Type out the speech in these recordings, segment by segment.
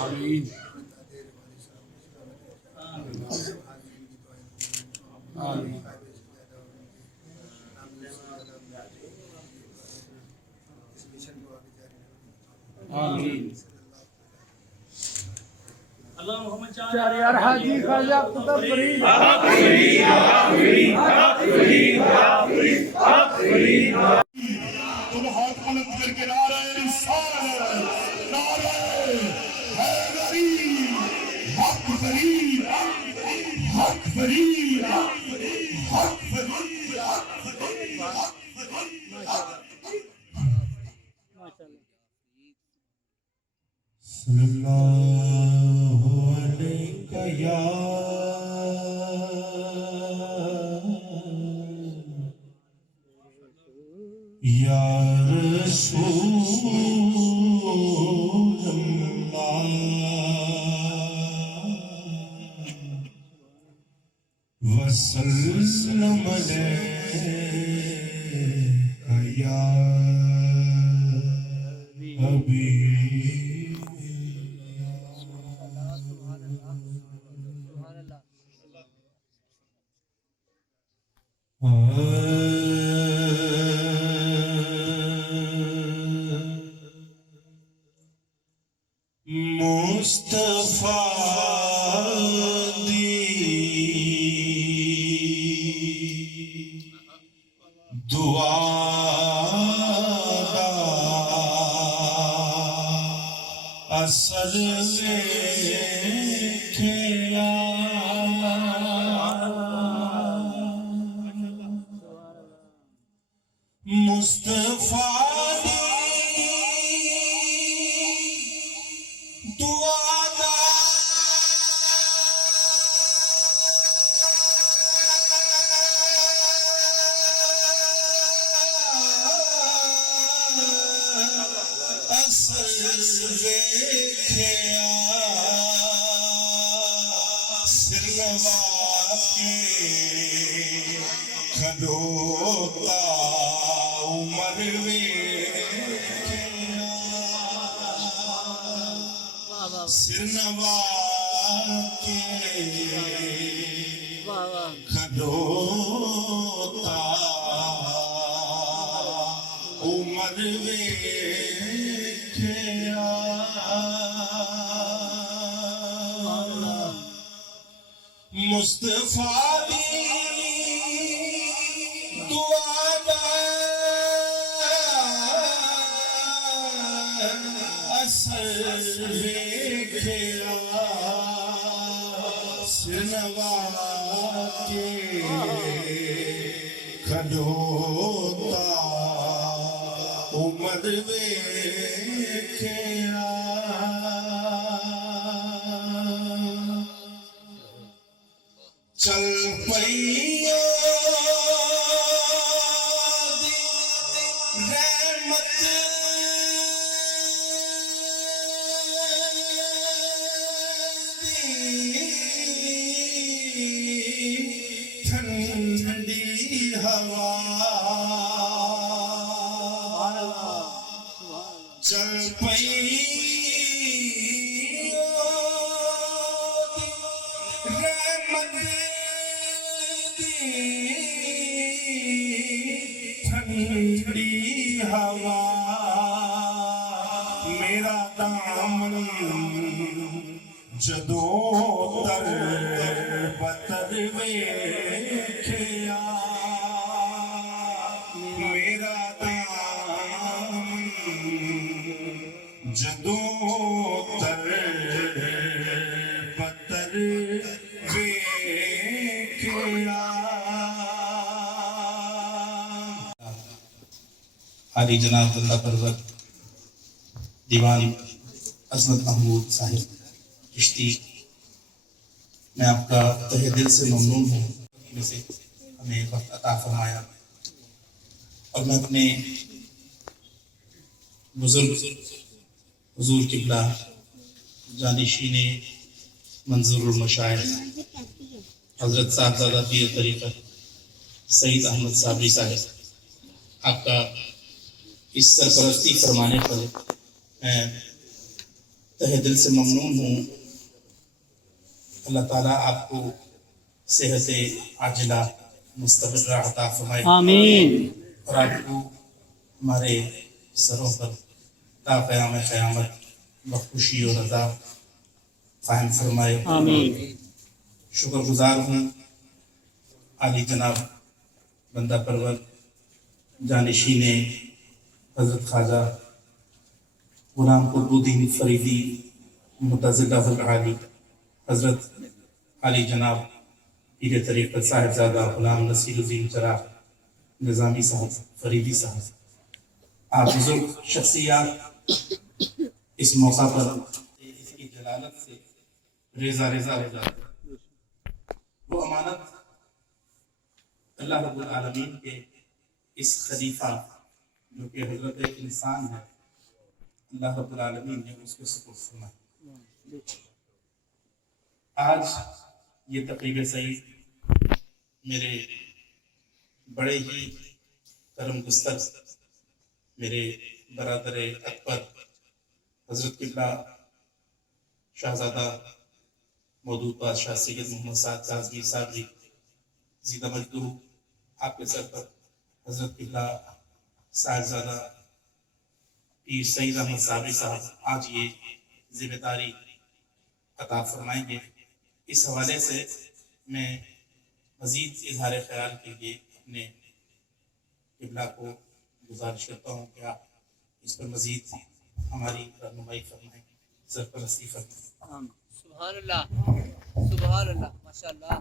آمین آمین آمین چار یار حاجی خواجہ قطب فرید تم ہاتھ بلند کر کے نعرہ رسالت، نعرہ حیدری، حق فرید، حق فرید، حق فرید، صلی اللہ علیہ یا رسول اللہ وسلم علیہ یا حبیب مصطفیٰ دی دعا دا اثر ویکھیا مصطفیٰ کھلوتا عمر ویکھیا سرنوا کے کھلوتا عمر ویکھیا مصطفیٰ دی دعا دا اثر ویکھیا سرنوا کے کھلوتا عمر ویکھیا چل پئیو رحمت ٹھنڈی ہوا چل پئیو رحمت ٹھنڈی ہوا میرا دامن جدوں تر بتر ویکھیا میرا دامن جدوں تر بتر ویکھیا عالی جناب اللہ پرور دیوان عظمت محمود صاحب چشتی، میں آپ کا تہہ دل سے ممنون ہوں میں سے ہمیں وقت عطا فرمایا، اور میں اپنے بزرگ حضور قبلہ جانشین منظور المشاعر حضرت صاحبزادہ پیر طریقت سید احمد صابری صاحب، آپ کا اس سرپرستی فرمانے پر میں تہ دل سے ممنون ہوں. اللہ تعالیٰ آپ کو صحت عاجلہ مستقرہ عطا فرمائے آمین. اور آپ کو ہمارے سروں پر تا قیام قیامت بخوشی اور رضا قائم فرمائے. آمین. شکر گزار ہوں عالی جناب بندہ پرور جانشین حضرت خواجہ غلام قطب الدین فریدی متزلہ العالی حضرت عالی جناب پیر طریقت صاحبزادہ غلام نصیر الدین چراغ نظامی صاحب فریدی صاحب، آپ بزرگ شخصیات اس موقع پر اس کی جلالت سے ریزہ ریزہ ہو جاتے ہیں. وہ امانت اللہ رب العالمین کے اس خلیفہ جو کہ حضرت انسان ہے، اللہ رب العالمین نے اس کے سپرد فرمائی. آج یہ تقریب سعید میرے بڑے ہی کرم گستر میرے برادر اکبر حضرت قبلہ شہزادہ مودود بادشاہ سید محمد سعد کاظمی صاحب جی زیدہ مجدو آپ کے سر پر حضرت قبلہ صاحبزادہ پیر سعید احمد صابری صاحب آج یہ ذمہ داری عطا فرمائیں گے. اس حوالے سے میں مزید اظہار خیال کے لیے اپنے قبلہ کو گزارش کرتا ہوں کہ آپ اس پر مزید ہماری رہنمائی فرمائیں، سرپرستی فرمائیں. سبحان اللہ، سبحان اللہ، ماشاء اللہ.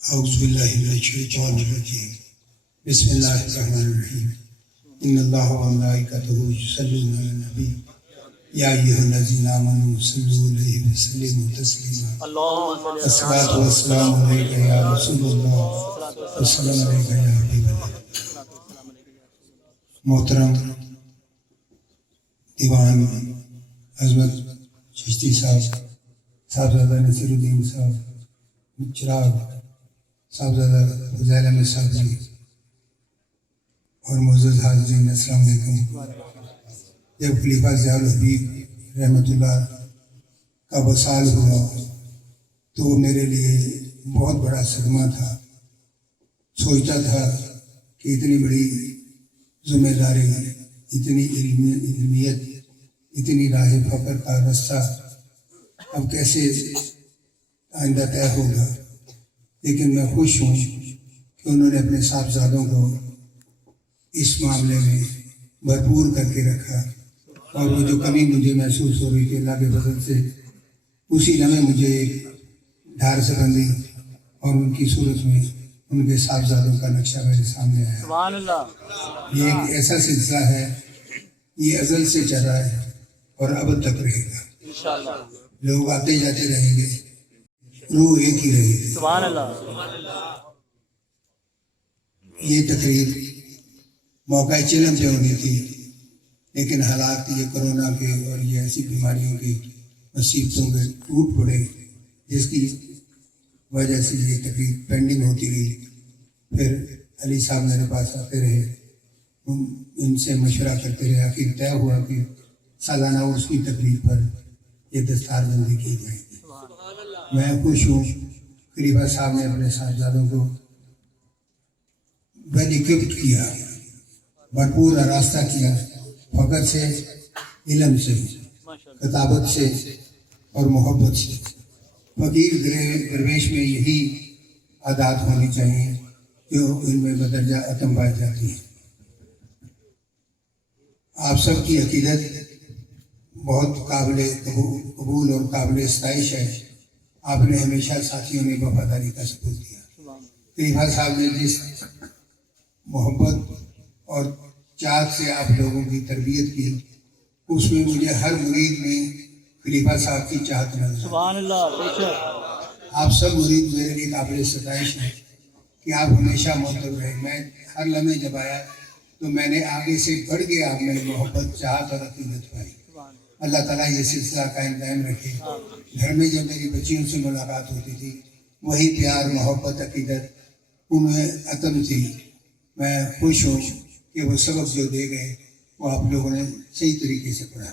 اعوذ باللہ من الشیطان الرجیم بسم اللہ الرحمن الرحیم ان اللہ وملائکتہ یصلون علی النبی یا ایھا الذین آمنوا صلوا علیہ وسلموا تسلیما. الصلاۃ والسلام علیک یا رسول اللہ والسلام علیک یا حبیب اللہ. محترم دیوان عظمت چشتی صاحب، صاحبزادہ نصیر الدین صاحب چراغ، صاحبزادہ فضیل احمد صاحب جی اور معزز حاضرین، السلام علیکم. جب خلیفہ ضیاء الحبیب رحمۃ اللہ کا وصال ہوا تو وہ میرے لیے بہت بڑا صدمہ تھا. سوچتا تھا کہ اتنی بڑی ذمہ داری، اتنی علمیت، اتنی راہ فقر کا رستہ اب کیسے آئندہ طے ہوگا. لیکن میں خوش ہوں کہ انہوں نے اپنے صاحبزادوں کو اس معاملے میں بھرپور کر کے رکھا، اور وہ جو کمی مجھے محسوس ہو رہی تھی اللہ کے فضل سے اسی لمحے مجھے ایک ڈھار سے بندی اور ان کی صورت میں ان کے صاحبزادوں کا نقشہ میرے سامنے آیا. سبحان اللہ. یہ ایک ایسا سلسلہ ہے، یہ ازل سے چل رہا ہے اور اب تک رہے گا. انشاءاللہ. لوگ آتے جاتے رہیں گے، روح ایک ہی رہے گی. سبحان اللہ. یہ تقریر موقع چلم پہ ہونی تھی، لیکن حالات یہ کرونا کے اور یہ ایسی بیماریوں کی مصیبتوں کے ٹوٹ پڑے، جس کی وجہ سے یہ تقریر پینڈنگ ہوتی رہی. پھر علی صاحب میرے پاس آتے رہے، ان سے مشورہ کرتے رہے، آخر طے ہوا کہ سالانہ اس کی تقریر پر یہ دستار بندی کی جائے گی. میں خوش ہوں خلیفہ صاحب نے اپنے صاحبزادوں کو ویل اکوپڈ کیا، بھرپور راستہ کیا، فقر سے، علم سے، کتابت سے اور محبت سے. فقیر درویش میں یہی عادات ہونی چاہیے جو ان میں بدرجہ عتم پائی جاتی ہیں. آپ سب کی عقیدت بہت قابل قبول اور قابل ستائش ہے. آپ نے ہمیشہ ساتھیوں میں وفاداری کا ثبوت دیا. خلیفہ صاحب نے جس محبت اور چاہت سے آپ لوگوں کی تربیت کی، اس میں مجھے ہر مرید میں خلیفہ صاحب کی چاہت نظر. سبحان اللہ. آپ سب مرید میرے لیے قابل ستائش ہیں کہ آپ ہمیشہ معتبر رہے. میں ہر لمحے جب آیا تو میں نے آگے سے بڑھ کے آپ میں محبت، چاہت اور عقیدت پائی. اللہ تعالیٰ یہ سلسلہ قائم دائم رکھے. گھر میں جب میری بچیوں سے ملاقات ہوتی تھی وہی پیار، محبت، عقیدت ان میں عتم تھی. میں خوش ہوں کہ وہ سبق جو دے گئے وہ آپ لوگوں نے صحیح طریقے سے پڑھا.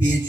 PhD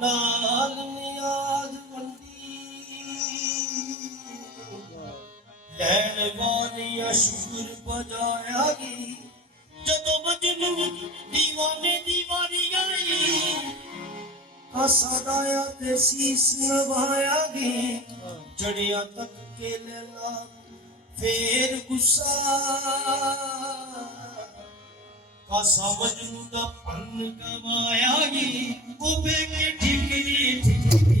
ਨਾਲ ਨਿਆਜ਼ ਮੰਦੀ ਲੈਣ ਵਾਲੀਆਂ ਸ਼ੁਕਰ ਬਜਾਇਆ ਗਈ ਜਦੋਂ ਮਜਨੂ دیਵਾਨੇ دیਵਾਨੀ ਆਈ ਹਸਦਾਇਆ ਤੇ ਸੀਸ ਨਵਾਇਆ ਗਈ ਜੜਿਆ ਤੱਕ ਕੇ ਲੈਲਾ ਫੇਰ ਗੁੱਸਾ ਕਾਸਾ ਮਜਨੂ ਦਾ ਪੰਨ ਗਵਾਇਆ ਗੀ ਉਹ ਬੇਕੇ ਠਿਕਰੀ ਠਿਕਰੀ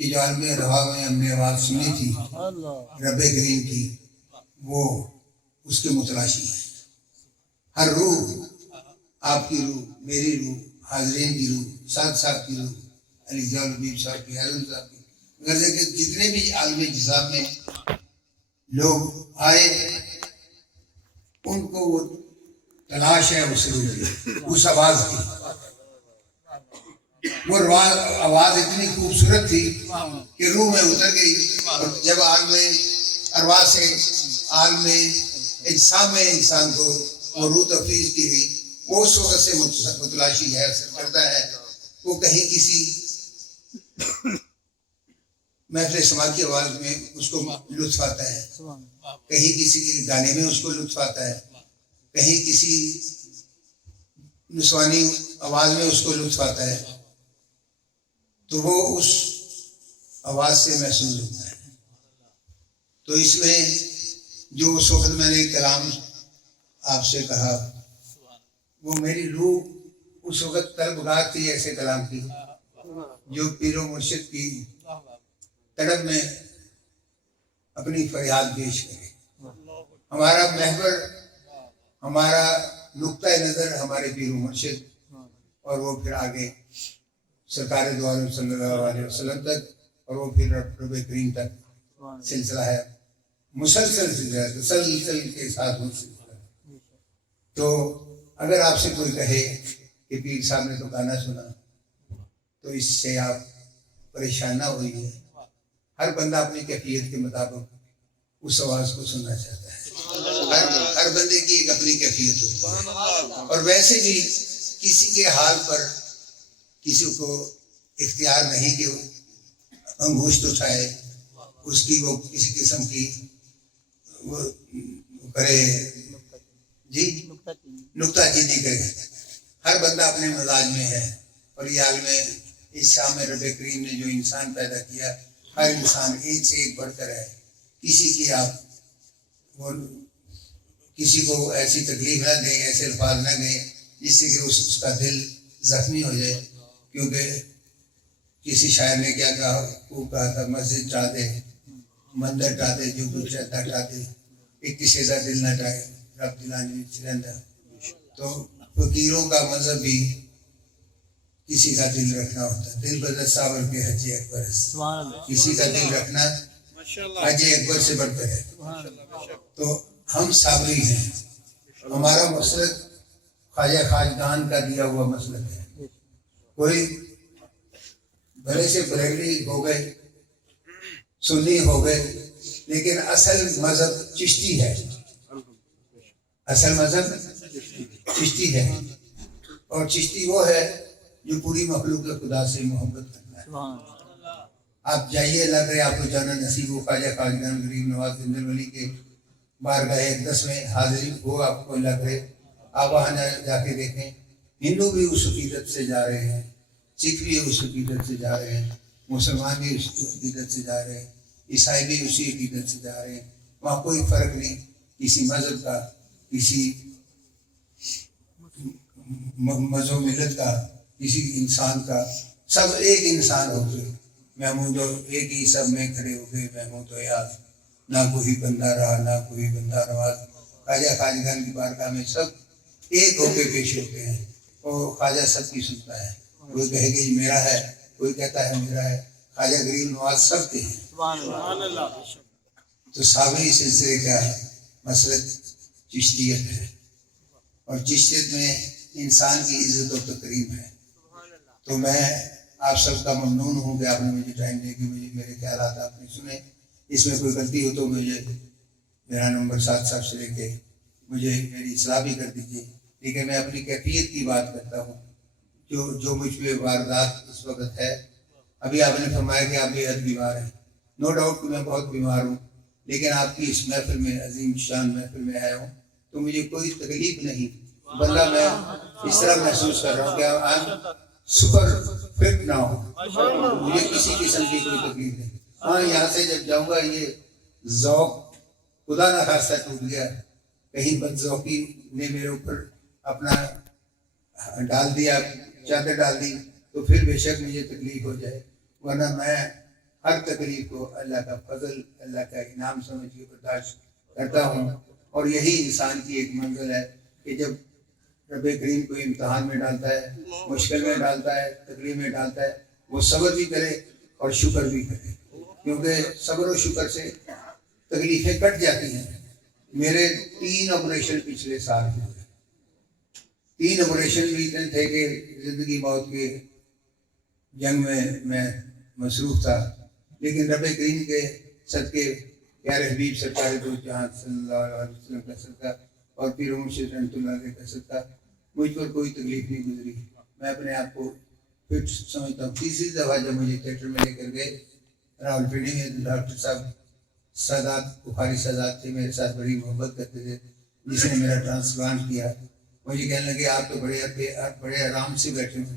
کہ جو عالم روا میں ہم نے آواز سنی تھی رب کریم کی، وہ اس کے متلاشی ہے۔ ہر روح، آپ کی روح، میری روح، حاضرین کی روح، سعد صاحب کی روح، علی ضیاء الحبیب صاحب کی، حضرت صاحب کی، غرض ہے کہ جتنے بھی عالم جزاب میں لوگ آئے ان کو وہ تلاش ہے اس روح کی، اس آواز کی۔ وہ آواز اتنی خوبصورت تھی کہ روح میں اتر گئی، اور جب عالم ارواح سے عالم اجسام میں انسان کو وہ روح تفویض کی گئی، وہ اس وقت سے متلاشی ہے، اثر کرتا ہے۔ وہ کہیں کسی محفل سما کی آواز میں اس کو لطف آتا ہے، کہیں کسی کے گانے میں اس کو لطف آتا ہے، کہیں کسی نسوانی آواز میں اس کو لطف آتا ہے، تو وہ اس آواز سے محسوس ہوتا ہے۔ تو اس میں جو اس وقت میں نے کلام آپ سے کہا، وہ میری روح اس وقت طلبگار تھی ایسے کلام کی، جو پیر و مرشد کی طرف میں اپنی فریاد پیش کرے۔ ہمارا محور، ہمارا نقطۂ نظر ہمارے پیر و مرشد، اور وہ پھر آگے سرکار دو عالم صلی اللہ علیہ وسلم تک، اور وہ پھر رب کریم تک سلسلہ ہے، مسلسل سلسلہ، تسلسل کے ساتھ وہ سلسلہ ہے۔ تو اگر آپ سے کوئی کہے کہ پیر صاحب نے تو گانا سنا، تو اس سے آپ پریشان نہ ہوئیے۔ ہر بندہ اپنی کیفیت کے مطابق اس آواز کو سننا چاہتا ہے، ہر بندے کی ایک اپنی کیفیت ہوتی ہے، اور ویسے بھی کسی کے حال پر کسی کو اختیار نہیں کہ انگشت اٹھائے، اس کی وہ کسی قسم کی وہ کرے، جی نکتہ چینی کرے۔ ہر بندہ اپنے مزاج میں ہے، اور یہ عالم اس شام میں رب کریم نے جو انسان پیدا کیا، ہر انسان ایک سے ایک بڑھ کر ہے۔ کسی کی آپ وہ کسی کو ایسی تکلیف نہ دیں، ایسے الفاظ نہ دیں جس سے کہ اس کا دل زخمی ہو جائے، کیونکہ کسی شاعر نے کیا کہا، وہ کہا تھا مسجد ٹا دے، مندر ٹا دے، جو کچھ رہتا ٹا دے، ایک کسی کا دل نہ ٹائے، رب دلانی چرندہ۔ تو فقیروں کا مذہب بھی کسی کا دل رکھنا ہوتا ہے، دل بدر صابر کے حج اکبر، کسی کا دل رکھنا حج اکبر سے بڑھ کر ہے۔ تو ہم صابری ہیں، ہمارا مسلک خواجہ خواجگان کا دیا ہوا مسلک ہے۔ کوئی بھلے سے بریلوی ہو گئے، سنی ہو گئے، لیکن اصل مذہب چشتی ہے، اصل مذہب چشتی ہے، اور چشتی وہ ہے جو پوری مخلوق خدا سے محبت کرتا ہے۔ آپ جائیے، اللہ کرے آپ کو جانا نصیب ہو، خواجہ خواجگان غریب نواز زندر ولی کے بارگاہ اقدس میں حاضری ہو آپ کو، اللہ کرے آپ وہاں جا کے دیکھیں۔ ہندو بھی اس عقیدت سے جا رہے ہیں، سکھ بھی اس عقیدت سے جا رہے ہیں، مسلمان بھی اس عقیدت سے جا رہے ہیں، عیسائی بھی اسی عقیدت سے جا رہے ہیں۔ وہاں کوئی فرق نہیں کسی مذہب کا، کسی مذہب ملت کا، کسی انسان کا، سب ایک انسان ہو گئے۔ محمود ایک ہی سب میں کھڑے ہو گئے، محمود و یاد، نہ کوئی بندہ رہا نہ کوئی بندہ نواز۔ خواجہ خواجگان کی بارگاہ میں سب ایک ہو کے پیش ہوتے ہیں، اور خواجہ سب کی سنتا ہے۔ کوئی کہے کہ یہ میرا ہے، کوئی کہتا ہے میرا ہے، خواجہ غریب نواز سب کے ہیں۔ تو صابری سلسلے کا مسلک چشتیت ہے، اور چشتیت میں انسان کی عزت و تکریم ہے۔ تو میں آپ سب کا ممنون ہوں کہ آپ نے مجھے ٹائم دے کے مجھے میرے خیالات آپ نے سنے۔ اس میں کوئی غلطی ہو تو مجھے میرا نمبر 7 صاحب سے لے کے مجھے میری اصلاح بھی کر دیجیے، لیکن میں اپنی کیفیت کی بات کرتا ہوں، جو مجھ پہ واردات اس وقت ہے۔ ابھی آپ نے فرمایا کہ آپ بے حد بیمار ہیں، نو ڈاؤٹ کہ میں بہت بیمار ہوں، لیکن آپ کی اس محفل میں، عظیم شان محفل میں آیا ہوں تو مجھے کوئی تکلیف نہیں، بندہ میں اس طرح محسوس کر رہا ہوں کہ آپ سپر فٹ نہ ہو، مجھے کسی قسم کی کوئی تکلیف نہیں۔ ہاں یہاں سے جب جاؤں گا یہ ذوق خدا نہ خواستہ ٹوٹ گیا، کہیں بد ذوقی نے میرے اوپر اپنا ڈال دیا، چادر ڈال دی، تو پھر بے شک مجھے تکلیف ہو جائے، ورنہ میں ہر تکلیف کو اللہ کا فضل، اللہ کا انعام سمجھ کے برداشت کرتا ہوں. اور یہی انسان کی ایک منزل ہے کہ جب رب کریم کو امتحان میں ڈالتا ہے، مشکل میں ڈالتا ہے، تکلیف میں ڈالتا ہے، وہ صبر بھی کرے اور شکر بھی کرے، کیونکہ صبر و شکر سے تکلیفیں کٹ جاتی ہیں. میرے 3 آپریشن پچھلے سال ہوئے. 3 آپریشن بھی اتنے تھے کہ زندگی موت کے جنگ میں مصروف تھا، لیکن رب کریم کے صدقے، پیارے حبیب سرکار دو جہاں صلی اللہ علیہ وسلم کا صدقہ اور پیر مرشد رحمۃ اللہ علیہ کا صدقہ مجھ پر کوئی تکلیف نہیں گزری. میں اپنے آپ کو فٹ سمجھتا ہوں. تیسری دفعہ جب مجھے تھیٹر میں لے کر گئے راول پنڈی میں، ڈاکٹر صاحب سادات بخاری سادات تھے، میرے ساتھ بڑی محبت کرتے تھے، جس نے میرا ٹرانسپلانٹ کیا. مجھے کہنے لگے آپ تو بڑے آرام سے بیٹھے ہوئے.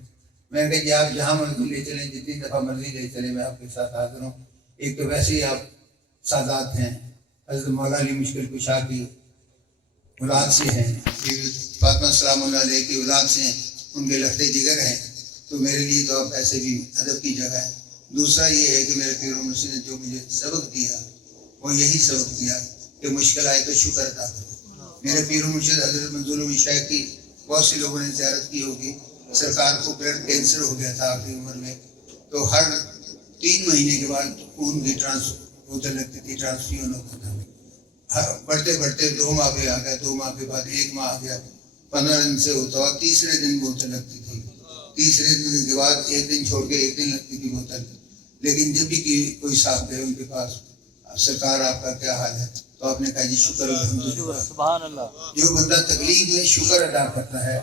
میں نے کہا کہ آپ جہاں مرضی لے چلیں، جتنی دفعہ مرضی لے چلیں، میں آپ کے ساتھ حاضر ہوں. ایک تو ویسے ہی آپ سادات ہیں، حضرت مولا علی مشکل کشا کی اولاد سے ہیں، فاطمہ سلام اللہ علیہ کی اولاد سے ہیں، ان کے لختے جگر ہیں، تو میرے لیے تو آپ ایسے بھی ادب کی جگہ ہے. دوسرا یہ ہے کہ میرے پیر مرشد نے جو مجھے سبق دیا وہ یہی سبق دیا کہ مشکل آئے تو شکر ادا کرو. میرے پیر مرشد حضرت منظور علی شیخ کی بہت سے لوگوں نے زیارت کی ہوگی. سرکار کو بلڈ کینسر ہو گیا تھا آخری عمر میں، تو ہر 3 مہینے کے بعد خون کی بوتل لگتی تھی، ٹرانسفیوژن ہوتا تھا. بڑھتے بڑھتے 2 ماہ پہ آ گیا، 2 ماہ کے بعد 1 ماہ آ گیا، 15 دن سے ہوتا ہوا تیسرے دن بوتل لگتی تھی. تیسرے دن کے بعد 1 دن چھوڑ کے 1 دن لگتی تھی بوتل. لیکن جب بھی کوئی صاحب گئے ان کے پاس، سرکار آپ کا کیا حال ہے، تو آپ نے کہا جی شکر الحمدللہ. سبحان اللہ. جو بندہ تکلیف میں شکر ادا کرتا ہے،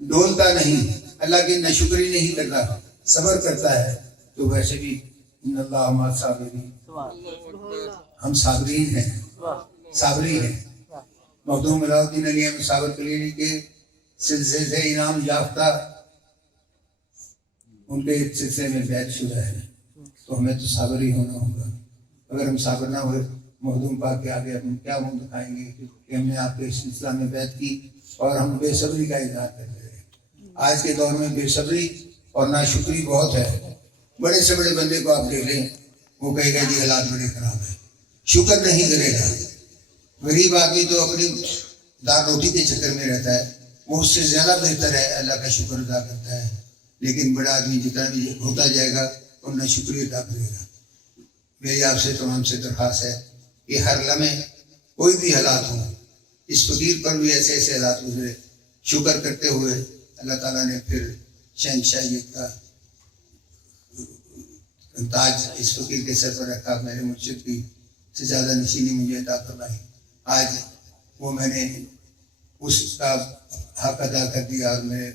ڈولتا نہیں، اللہ کی ناشکری نہیں کرتا، صبر کرتا ہے، تو ویسے بھی ان اللہ مع الصابرین، ہم صابرین ہیں، صابری ہیں. مخدوم علاء الدین علی احمد صابر کلینی کے سلسلے سے انعام یافتہ ان کے سلسلے میں بیعت شدہ ہے، تو ہمیں تو صابر ہی ہونا ہوگا. اگر ہم صابر نہ ہوئے مخدوم پاک کے آگے ہم کیا منہ دکھائیں گے کہ ہم نے آپ کے سلسلہ میں بیعت کی اور ہم بے صبری کا اظہار کر رہے ہیں. آج کے دور میں بے صبری اور ناشکری بہت ہے. بڑے سے بڑے بندے کو آپ دیکھ لیں، وہ کہے گا جی حالات بڑے خراب ہیں، شکر نہیں کرے گا. غریب آدمی تو اپنی دال روٹی کے چکر میں رہتا ہے، وہ اس سے زیادہ بہتر ہے، اللہ کا شکر ادا کرتا ہے. لیکن بڑا آدمی جتنا بھی ہوتا جائے گا اتنا شکریہ ادا کرے گا. میری آپ سے تمام سے درخواست ہے کہ ہر لمحے کوئی بھی حالات ہوں، اس فقیر پر بھی ایسے ایسے حالات گزرے، شکر کرتے ہوئے اللہ تعالیٰ نے پھر شہنشاہیت کا تاج اس فقیر کے سر پر رکھا. میرے مرشد کی سے زیادہ نشینی مجھے عطا فرمائی. آج وہ میں نے اس کا حق ادا کر دیا، اور میرے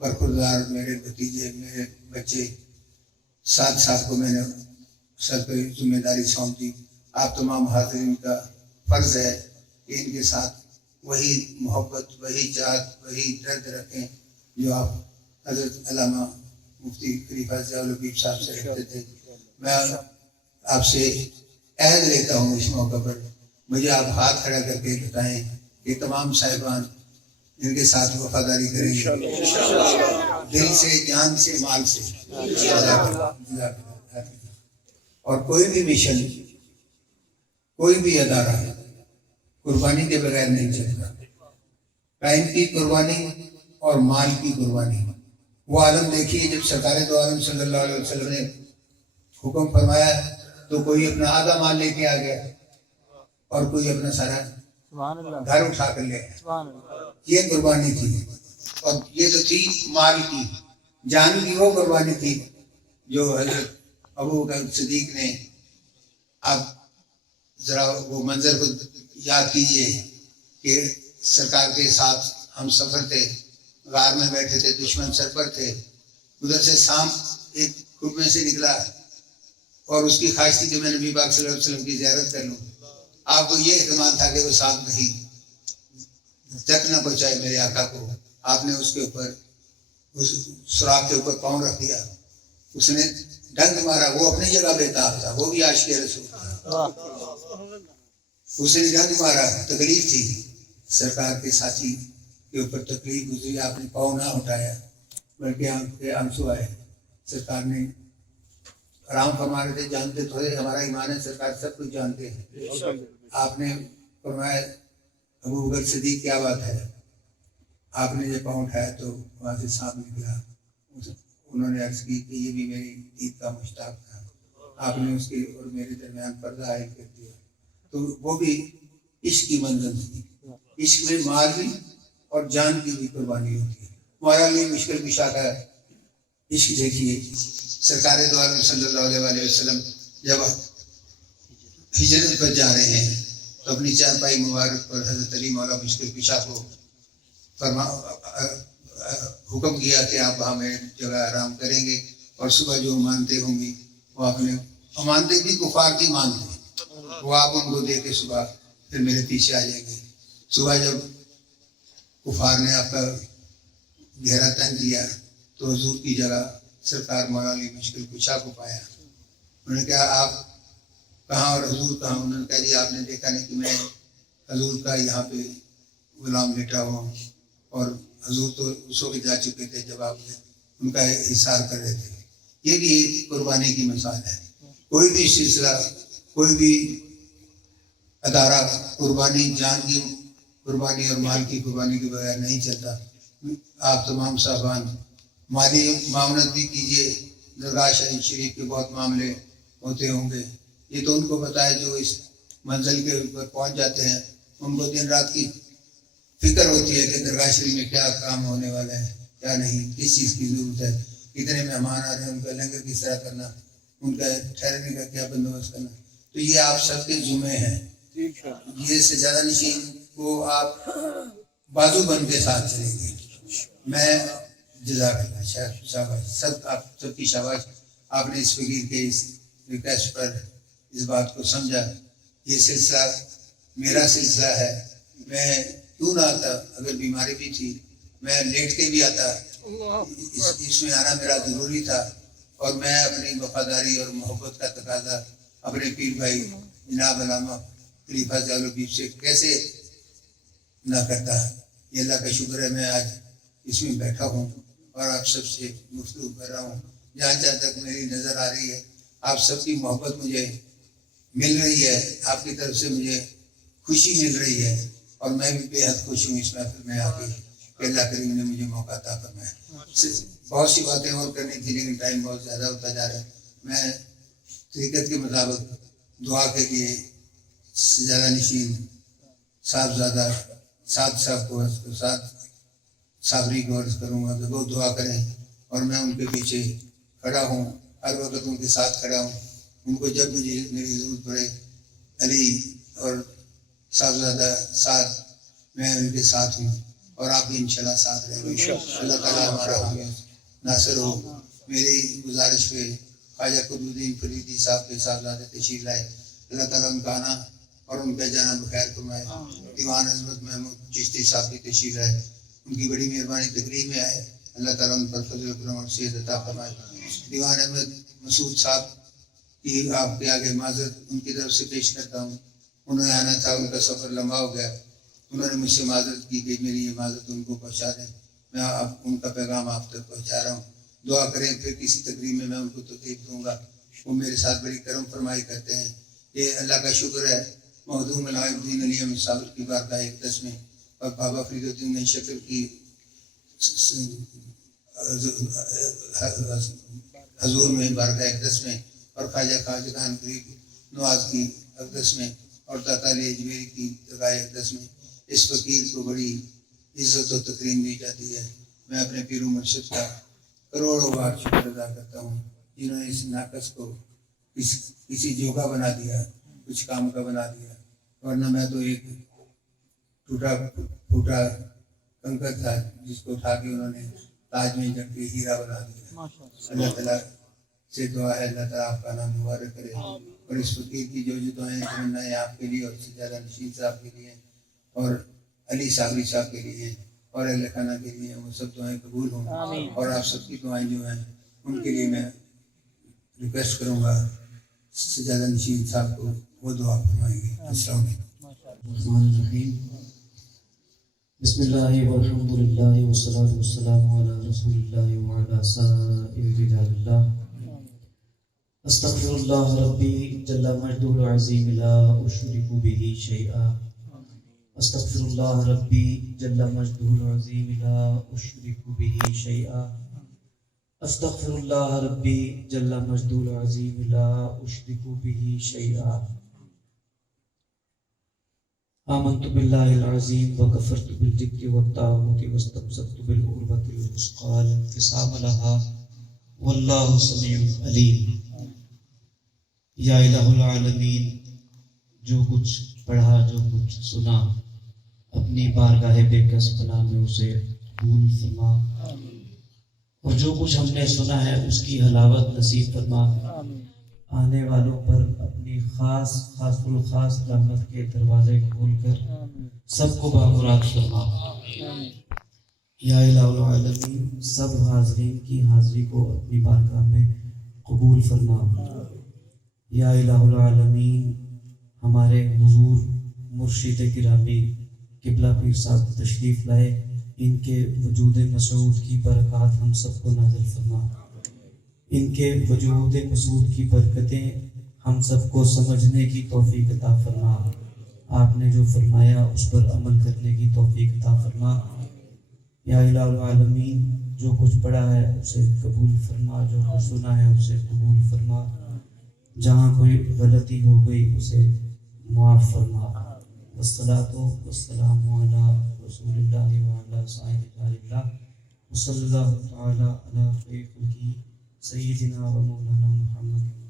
برخوردار، میرے بھتیجے، میرے بچے، 7 صاحب کو میں نے سر پہ ذمہ داری سونپ دی. آپ تمام حاضرین کا فرض ہے کہ ان کے ساتھ وہی محبت، وہی چاہت، وہی درد رکھیں جو آپ حضرت علامہ مفتی خلیفہ ضیاء الحبیب صاحب سے رکھتے تھے. میں آپ سے عہد لیتا ہوں اس موقع پر، مجھے آپ ہاتھ کھڑا کر کے بتائیں کہ تمام صاحبان ان کے ساتھ وفاداری کریں گے، دل سے، جان سے، مال سے. اور کوئی بھی مشن، کوئی بھی ادارہ قربانی کے بغیر نہیں چلتا. ٹائم کی قربانی اور مال کی قربانی. وہ عالم دیکھیے جب سرکار دو عالم صلی اللہ علیہ وسلم نے حکم فرمایا تو کوئی اپنا آدھا مال لے کے آ گیا اور کوئی اپنا سارا گھر اٹھا کر لے گیا. یہ قربانی تھی. اور یہ تو تھی مال کی، جان کی وہ قربانی تھی جو حضرت ابو بکر صدیق نے. آپ ذرا وہ منظر کو یاد کیجئے کہ سرکار کے ساتھ ہم سفر تھے، غار میں بیٹھے تھے، دشمن سر پر تھے. ادھر سے سام ایک خود میں سے نکلا اور اس کی خواہش تھی کہ میں نبی پاک صلی اللہ علیہ وسلم کی زیارت کر لوں. آپ کو یہ اہتمام تھا کہ وہ سانپ نہیں تک نہ پہنچائے میرے آقا کو. آپ نے اس کے اوپر، اس سوراخ کے اوپر پاؤں رکھ دیا. اس نے ڈنک مارا، وہ اپنی جگہ بےتاب تھا، وہ بھی عاشق رسول تھا. اس نے ڈنک مارا، تکلیف تھی، سرکار کے ساتھی کے اوپر تکلیف گزری. آپ نے پاؤں نہ اٹھایا بلکہ آنکھ کے آنسو آئے. سرکار نے آرام فرما رہے تھے، جانتے تو ہے ہمارا ایمان ہے، سرکار سب کچھ جانتے ہیں. آپ نے فرمایا ابو بکر صدیق کیا بات ہے؟ آپ نے جب پاؤں اٹھایا تو وہاں سے سانپ نکلا. انہوں نے عرض کی کہ یہ بھی میری عید کا مشتاق تھا. آپ نے اس کے اور میرے درمیان پردہ عائد کر دیا. تو وہ بھی عشق کی منزل تھی. عشق میں مال بھی اور جان کی بھی قربانی ہوتی ہے. ہمارا لیے مشکل کشا کا عشق دیکھیے. سرکار دو عالم صلی اللہ علیہ وسلم جب ہجرت پر جا رہے ہیں تو اپنی چارپائی مبارک پر حضرت علی مولا مشکل کشا کو حکم کیا کہ آپ وہاں میں جگہ آرام کریں گے اور صبح جو مانتے ہوں گی وہ آپ نے مانتے بھی کفار کی مانتے وہ آپ ان کو دے کے صبح پھر میرے پیچھے آ جائیں گے. صبح جب کفار نے آپ کا گہرا تنگ کیا تو حضور کی جگہ سرکار مولا علی مشکل کشا کو پایا. انہوں نے کہا آپ کہاں اور حضور کہاں؟ انہوں نے کہا جی آپ نے دیکھا نہیں کہ میں حضور کا یہاں پہ غلام لیٹا ہوا ہوں اور حضور تو اس وقت جا چکے تھے جب آپ نے ان کا احسار کر رہے تھے. یہ بھی ایک قربانی کی مثال ہے. کوئی بھی سلسلہ کوئی بھی ادارہ قربانی جان کی قربانی اور مال کی قربانی کے بغیر نہیں چلتا. آپ تمام صاحبان مالی معاونت بھی کیجیے. درگاہ شریف کے بہت معاملے ہوتے ہوں گے. یہ تو ان کو پتہ ہے جو اس منزل کے اوپر پہنچ جاتے ہیں. ان کو دن رات کی فکر ہوتی ہے کہ درگاہ شریف میں کیا کام ہونے والا ہے کیا نہیں, کس چیز کی ضرورت ہے, کتنے مہمان آ رہے ہیں, ان کا لنگر کس طرح کرنا, ان کا ٹھہرنے کا کیا بندوبست کرنا. تو یہ آپ سب کے ذمے ہیں. یہ سجادہ نشین کو آپ بازو بن کے ساتھ چلیں گے. میں جزاک اللہ شاباش سب آپ سب کی شاباش. آپ نے اس فقیر کے اس ریکویسٹ پر اس بات کو سمجھا. یہ سلسلہ میرا سلسلہ ہے. میں کیوں نہ آتا, اگر بیماری بھی تھی میں لیٹ کے بھی آتا. اس میں آنا میرا ضروری تھا اور میں اپنی وفاداری اور محبت کا تقاضا اپنے پیر بھائی جناب علامہ خلیفہ زیال الحبیب سے کیسے نہ کرتا. یہ اللہ کا شکر ہے میں آج اس میں بیٹھا ہوں اور آپ سب سے گفتگو کر رہا ہوں. جہاں جہاں تک میری نظر آ رہی ہے آپ سب کی محبت مجھے مل رہی ہے, آپ کی طرف سے مجھے خوشی مل رہی ہے اور میں بھی بے حد خوش ہوں اس محفل میں آ کے کہ اللہ کریم نے مجھے موقع عطا فرمایا. بہت سی باتیں اور کرنی تھی لیکن ٹائم بہت زیادہ ہوتا جا رہا ہے. میں طریقت کے مطابق دعا کے لیے سجادہ نشین صاحبزادہ سعد صاحب کو سعد صابری کو عرض کروں گا کہ وہ دعا کریں اور میں ان کے پیچھے کھڑا ہوں, ہر وقت ان کے ساتھ کھڑا ہوں. ان کو جب مجھے میری ضرورت پڑے علی اور صاحبزادہ سعد میں ان کے ساتھ ہوں اور آپ بھی انشاءاللہ ساتھ رہیں گے. اللہ تعالیٰ ہمارا ناصر ہو. میری گزارش پہ خواجہ قطب الدین فریدی صاحب کے صاحبزادے تشریف لائے. اللہ تعالیٰ ان کا آنا اور ان کا جانا بخیر فرمائے. دیوان عظمت محمود چشتی صاحب کی تشریف لائے, ان کی بڑی مہربانی تقریب میں آئے. اللہ تعالیٰ ان پر فضل و کرم اور صحت عطا فرمائے. دیوان احمد مسعود صاحب کی آپ کے آگے معذرت ان کی طرف سے پیش کرتا ہوں. انہوں نے آنا تھا, ان کا سفر لمبا ہو گیا. انہوں نے مجھ سے معذرت کی کہ میری یہ معذرت ان کو پہنچا دیں. میں اب ان کا پیغام آپ تک پہنچا رہا ہوں. دعا کریں پھر کسی تقریب میں ان کو تکلیف دوں گا. وہ میرے ساتھ بڑی کرم فرمائی کرتے ہیں. یہ اللہ کا شکر ہے مخدوم علائم الدین علی احمد صابر کی بارگاہ اقدس میں اور بابا فرید الدین شکر کی حضور میں بارگاہ اقدس میں اور خواجہ خواجہ خان غریب نواز کی اقدس میں اور داتا علی اجمیری کی درگاہ اقدس میں اس فقیر کو بڑی عزت و تکریم دی جاتی ہے. میں اپنے پیر و مرشد کا کروڑوں بار شکر ادا کرتا ہوں جنہوں نے اس ناقص کو کسی جوگا بنا دیا, کچھ کام کا بنا دیا. ورنہ میں تو ایک ٹوٹا پھوٹا کنکر تھا جس کو اٹھا کے انہوں نے تاج میں جب کے ہیرا بنا دیا. اللہ تعالیٰ سے دعا ہے اللہ تعالیٰ آپ کا نام مبارک کرے اور اس فقیر کی جو دعائیں تمنائیں آپ کے لیے اور سجادہ نشین صاحب کے لیے اور علی صابری صاحب کے لیے اور اہل خانہ کے لیے وہ سب دعائیں قبول ہوں. اور آپ سب کی دعائیں جو ہیں ان کے لیے میں ریکویسٹ کروں گا سجادہ نشین صاحب کو وہ دعا فرمائیں گے. السلام علیکم. بسم اللہ والحمد للہ والصلاة والسلام علی رسول اللہ وعلی سائر رجال اللہ. استغفر اللہ ربی جل مجدہ العظیم لا اشرک به شیئا استغفر اللہ ربی جل مجدہ العظیم لا اشرک به شیئا استغفر اللہ ربی جل مجدہ العظیم لا اشرک به شیئا آمنت باللہ العظیم وکفرت بالجبت والطاغوت واستمسکت بالعروۃ الوثقی لا انفصام لها واللہ سمیع علیم۔ یا الہ العالمین، جو کچھ پڑھا جو کچھ سنا اپنی بارگاہ بے کس پناہ میں اسے قبول فرما، اور جو کچھ ہم نے سنا ہے اس کی حلاوت نصیب فرما، آنے والوں پر اپنی خاص الخاص رحمت کے دروازے کھول کر سب کو بامراد فرما۔ یا الہ العالمین، سب حاضرین کی حاضری کو اپنی بارگاہ میں قبول فرما۔ یا الہ العالمین، ہمارے حضور مرشد گرامی قبلہ پیر صاحب تشریف لائے، ان کے وجود مسعود کی برکات ہم سب کو نازل فرما، ان کے وجود مسعود کی برکتیں ہم سب کو سمجھنے کی توفیق عطا فرما، آپ نے جو فرمایا اس پر عمل کرنے کی توفیق عطا فرما۔ یا الہ العالمین، جو کچھ پڑھا ہے اسے قبول فرما، جو کچھ سنا ہے اسے قبول فرما، جہاں کوئی غلطی ہو گئی اسے معاف فرما۔ والصلاۃ والسلام علی رسول اللہ وعلی سائر رجال اللہ وصلی اللہ تعالی علی خیر خلقہ سیدنا و مولانا محمد